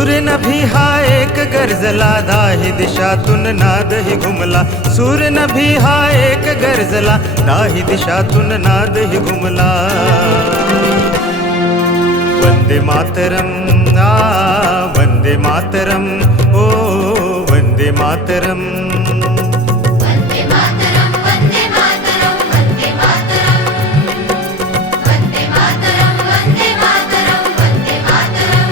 सूर्य नभी हा एक गरजला, दाही दिशातून नादही घुमला. सूर्य नभी हा एक गरजला, दाही दिशातून नादही घुमला. वंदे मातरम, वंदे मातरम, ओ वंदे मातरम. वंदे मातरम, वंदे मातरम, वंदे मातरम. वंदे मातरम, वंदे मातरम, वंदे मातरम.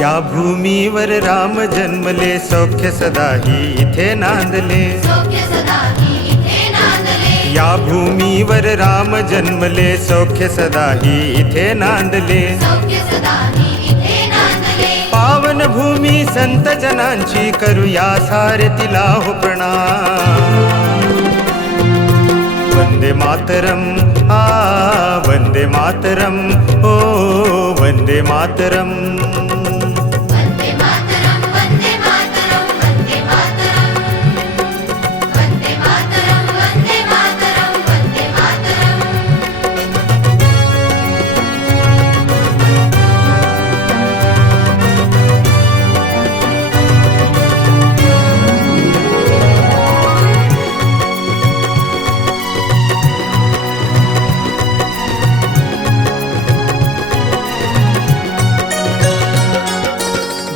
या भूमीवर राम जन्मले, सौख्य सदाही इथे नांदले. सौख्य सदाही इथे नांदले. या भूमीवर राम जन्मले, सौख्य सदाही इथे नांदले. सौख्य सदाही इथे नांदले. पावन भूमी संत जनांची, करूया सारे तिला हो प्रणाम. वंदे मातरम, वंदे मातरम, ओ वंदे मातरम. वंदे मातरम, वंदे मातरम, वंदे मातरम. वंदे मातरम, वंदे मातरम, वंदे मातरम.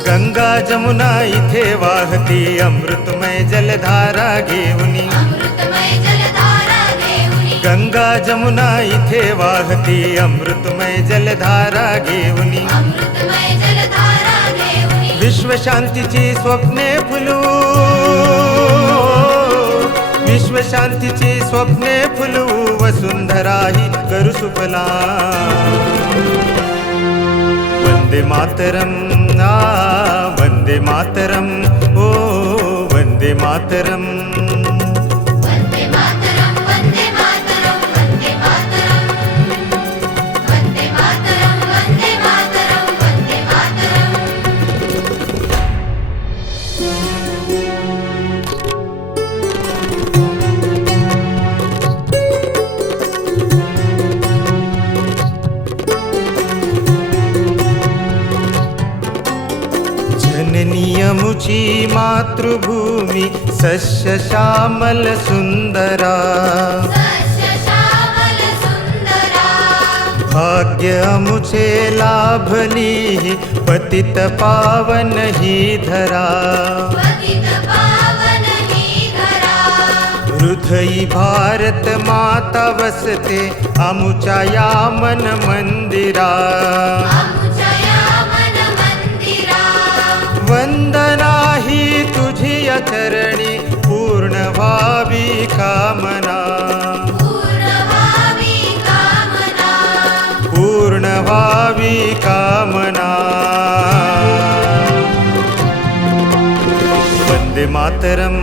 गंगा जमुना इथे वाहती, अमृतमय जलधारा घेऊनी. अमृतमय जलधारा घेऊनी. गंगा जमुना इथे वाहती, अमृतमय जलधारा घेऊनी. अमृतमय जलधारा घेऊनी. विश्वशांतीची स्वप्ने फुलू, विश्वशांतीची स्वप्ने फुलू, वसुंधरा ही करू सुफला. वंदे मातरम, वंदे मातरम, ओ वंदे मातरम. वंदे मातरम, वंदे मातरम, वंदे मातरम. वंदे मातरम, वंदे मातरम, वंदे मातरम. जननीयमुची मातृभूमी, सस्य श्यामल सुंदरा. सस्य श्यामल सुंदरा. भाग्य अमुचे लाभली, पतित पावन ही धरा. पतित पावन ही धरा. हृदयी भारत माता वसते, अमुच्या या मन मंदिरा. आमुच्या या मन मंदिरा. वंदना ही तुझी चरणी, पूर्ण व्हावी कामना. पूर्ण व्हावी कामना. पूर्ण व्हावी कामना. वंदे मातरम,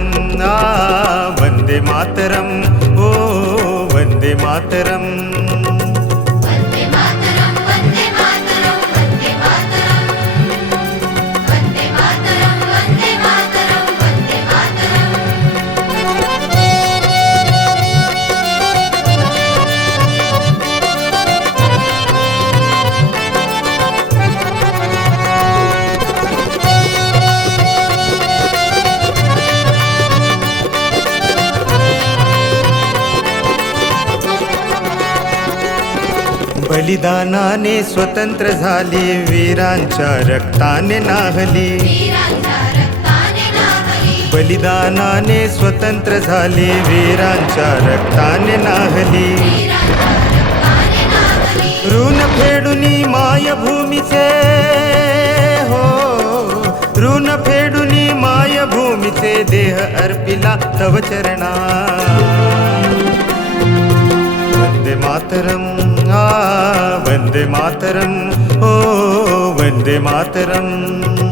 वंदे मातरम, ओ वंदे मातरम. वंदे मातरम, वंदे मातरम, वंदे मातरम. वंदे मातरम, वंदे मातरम, वंदे मातरम. बलिदानाने स्वतंत्र झाली, वीरांच्या रक्ताने नाहली. वीरांच्या रक्ताने नाहली. बलिदानाने स्वतंत्र झाली, वीरांच्या रक्ताने नाहली. वीरांच्या रक्ताने नाहली. ऋण फेडुनी मायभूमीचे, हो ऋण फेडुनी मायभूमीचे, देह अर्पिला तव चरणा. वंदे मातरम, वंदे मातरम, ओ वंदे मातरम.